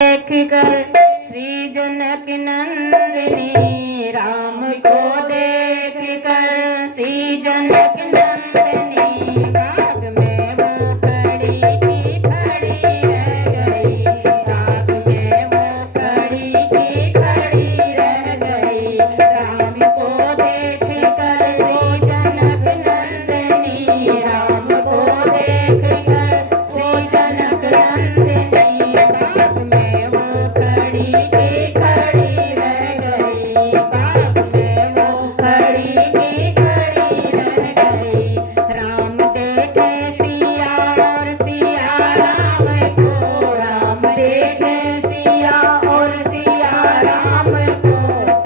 देख कर श्री जनक नंदिनी, राम को देख कर श्री जनक नंदिनी, बाग में वो खड़ी की खड़ी रह गई, बाग में वो खड़ी की खड़ी रह गई। राम को देख कर श्री जनक नंदिनी, राम को देख कर श्री जनक नंदिनी, बाग में वो खड़ी की खड़ी रह गई, बाग में वो खड़ी की खड़ी रह गई। राम देखे सिया और सिया राम को, राम देखे सिया और सिया राम को,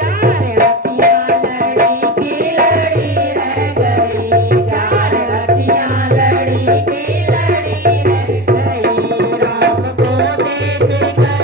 चार हथियां लड़ी की लड़ी रह गई, चार हथियां लड़ी की लड़ी रह गई। राम को देख कर